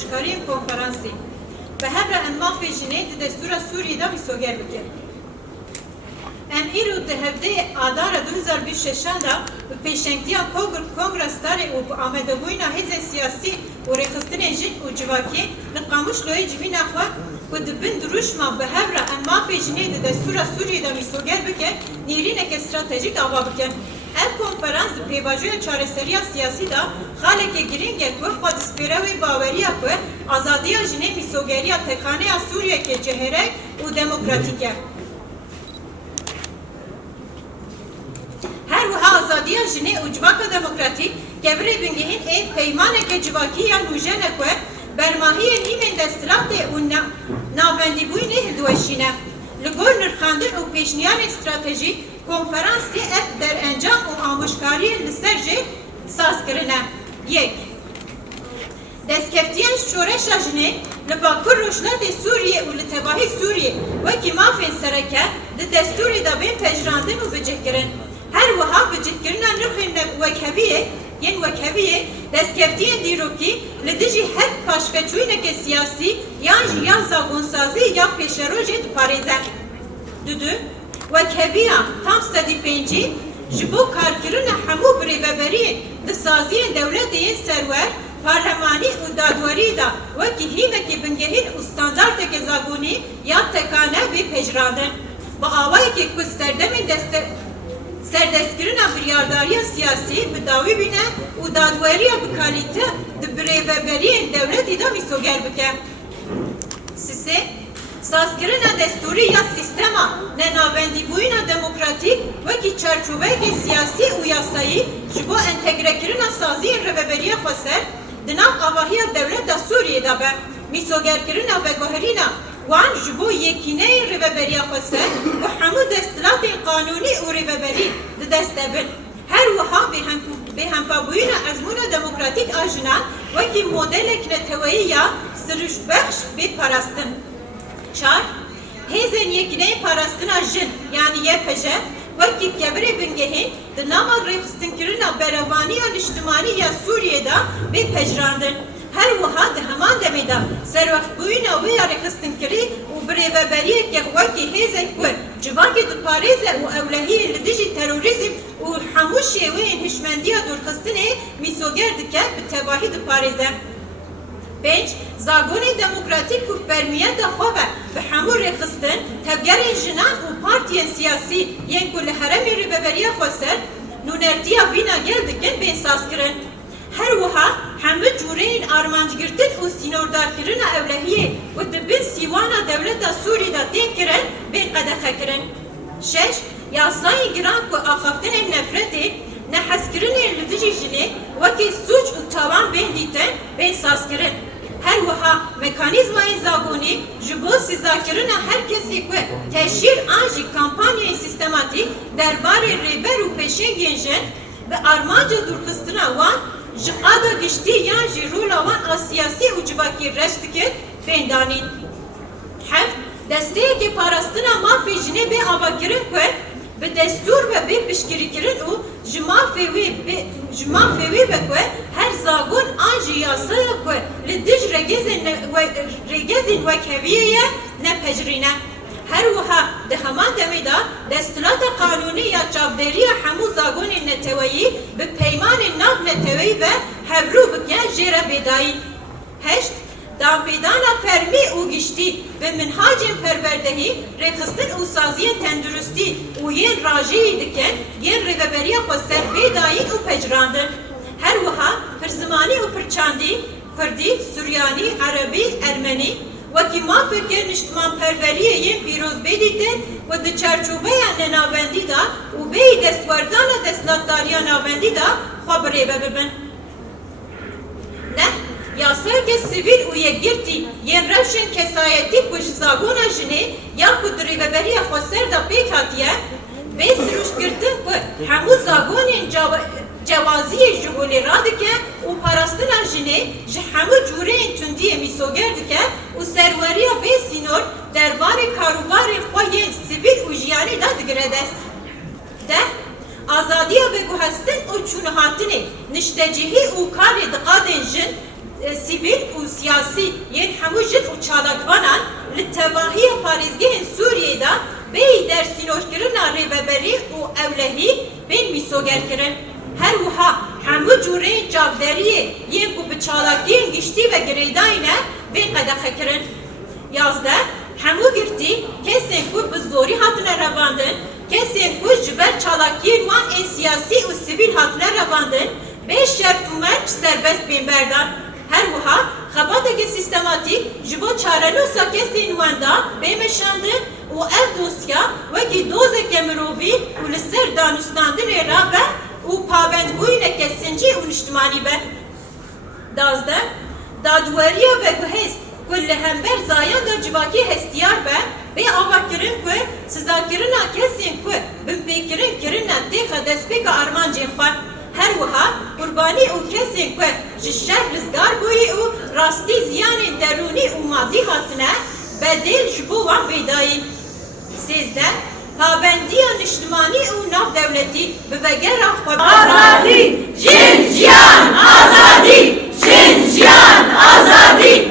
amuşkariyên konferansê. Bi hev re em mafê jinê di destûra Sûriyê de mîsoger bikin. Em îro di hevdeyê adara 2026 da bi pêşengtiya kongresdarê û bi amedebûyîna hêzên siyasî û rêxistinên jin û civakê li Qamişloyê civîna xwe ku dibin duruşma bi hev re em mafê jinê di destûra Sûriyê de mîsoger bikin, nêrîneke stratejîk ava bikin. Ev konferans di pêvajoya çareseriya siyasî da xaleke girîng e ku xwe dispêre wê baweriya ku azadiya jinê mîsogeriya tekaneya Sûriyekê ciherek û demokratîk e. Her wiha azadiya jinê û civaka demokratîk kevirê bingehîn ê peymaneke civakî ya nûjene ku bermahiyê nîmên desthilatê û navendîbûyînê hildiweşîne. Li gor nirxandin û pêşniyanên stratejîk konferansê ev derencam û amoşkariyên li ser jê sazkirine. Yek. Destkeftiyên şoreşa jinê li Bakur Rojhilatê Sûriyê û li tebahî Sûriyê wekî mafên sereke di destûrê de bên pejrandin û bicihkirin. Her wiha bicihkirina nirxên wekheviyê destkeftiyên dîrokî li dijî her paşveçûyîneke siyasî yan jî ya zabûnsazî ya pêşerojê diparêze. Dudu, wekheviya tam sedî pêncî ji bo karkirina hemû birêveberiyên di saziyên dewletê yên serwer, parlemanî û dadwerî da wekî hîmekî bingehîn û standarteke zabûnî ya tekane vê pejrandin. Bi awayekê ku serdemên serdestkirina biryardariya siyasî bi dawî bîne û dadweriya bikalîte di birêveberiyên dewletî de mîsoger bike. Sisê, sazkirina destûrî ya sîstema nenavendîbûyîna demokratîk wekî çerçûveyekê siyasî û yasayî ji bo entegrekirina saziyên rêveberiya xwe ser di nav avahiya dewleta Sûriyê de be. Mîsogerkirina veguherîna wan ji bo yekîneyên rêveberiya xwe ser û hemû desthilatên qanûnî û rêveberî di dest de bin. Her wiha bêhempabûyîna ezmûna demokratîk a jinan wekî modelek neteweyî ya sirûjbexş bê parastin. 4. Hêzên yekîneyên parastina jin yani YPJ wekî kevirê bingehîn di nava rêxistinekirina berevaniya niştimanî ya Sûriyê de bê pejrandin. Her wiha di heman demê de serweftbûyîna wê ya rêxistinekirî û birêveberiyeke wekî hêzek ku civakê diparêze û ewlehiyê li dijî terorîzm û hemû şêweyên hişmendiya dûrxistinê mîsoger dike bi tebahî diparêze. 5. Zagonê demokratîk û fermiyeta xwe ve bi hemû rêxistin, tevgerên jinan û partiyên siyasî yên ku li heremê rêveberiya xwe ser nûnertiya vîna gel dikin bên sazkirin. Her wiha hemû cûreyên armancgirtin û sînordarkirina ewlehiyê û dibin sîwana dewleta Sûrî de tên kirin bên qedexekirin. 6. Yasayên giran ku axaftinên nefretê nehezkirinên li dijî jinê wekî suç û tawan bên dîtin bên sazkirin. Her wiha mekanîzmayên zabûnî ji bo sîzakirina her kesî ku teşhîr an jî kampanyayên sîstematîk derbarê rêber û pêşengên jin bi armanca dûrxistina wan ji qada giştî yan jî rûla wan a siyasî û civakî reş dikin bên danîn. 7. Desteyekê parastina mafê jinê bê avakirin ku bi destûr ve bê piştgirîkirin û ji mafê wê be ku her zagon an jî yasaya ku li dij rêgezên wekheviyê ye nepejirîne. Her wiha di heman demê de desthilata qanûnî ya çavdêriya hemû zagonên neteweyî bi peymanên nav neteweyî ve hevrû bike jê re bêdayîn. 8. Danpêdana fermî û giştî bi minhacên perwerdehî, rêxistin û saziyên tendurustî û yên rajeyî dikin yên rêveberiya xwe ser bêdayîn û pejrandin. Her wiha pirzimanî û pirçandî, Kurdî, Suryanî, Erebî, Ermenî wekî mafeke niştimanperveriyê yên pîrozbê dîtin û di çerçûveya nenavendî da û bêyî destwerdana desthilatdariya navendî da xwe birêve bibin. Yasayeke sivîl û yekgirtî yên rewşên kesayetî ku ji zagona jinê ya ku di rêveberiya xwe ser da pêk hatiye bê sirûjkirtin ku hemû zagonên cewaziyê ji holê radike û parastina jinê ji hemû cûreyên tundiyê mîsoger dike û serweriya bê sînor derbarê karûbarên xwe yên sivîl û jiyanî da digire dest. 10. Azadiya veguhestin û çûnihatinê niştecihî û karê di qadên jin sivil û siyasî yên hemû jin û çalakvanan li tevahiya parêzgehên Sûriyê da bêyî dersînorkirina rêveberî û ewlehî bên mîsogerkirin. Her wiha hemû cûreyên çavderiyê yên ku bi çalakiyên giştî ve girêdayî ne bên qedexekirin. 11 hemû girtî kesên ku bi zorî hatine revandin, kesên ku ji ber çalakiyên wan ên siyasî û sivîl hatine revandin, bê şert û merc serbest bên berdan. Her wiha xebateke sîstematîk ji bo çarenûsa kesên wan da bê meşandin û ev dosya wekî dozeke mirovî û li ser danûstandinê re be û pabendbûyîneke sincî û niştimanî be. 12 dadweriya veguhêz ku li hember zayan da civakî hestiyar be bê avakirin ku sizakirina kesên ku binpêkirin kirine têxa destpêka armancên xwe. Her wiha qurbanî û kesên ku ji şer rizgar bûyî û rastî ziyanên derûnî û madî hatine bedêl ji bo wan bêdayîn. 13 pabendiya niştimanî û navdewletî bi vegera xwe Azadî, jin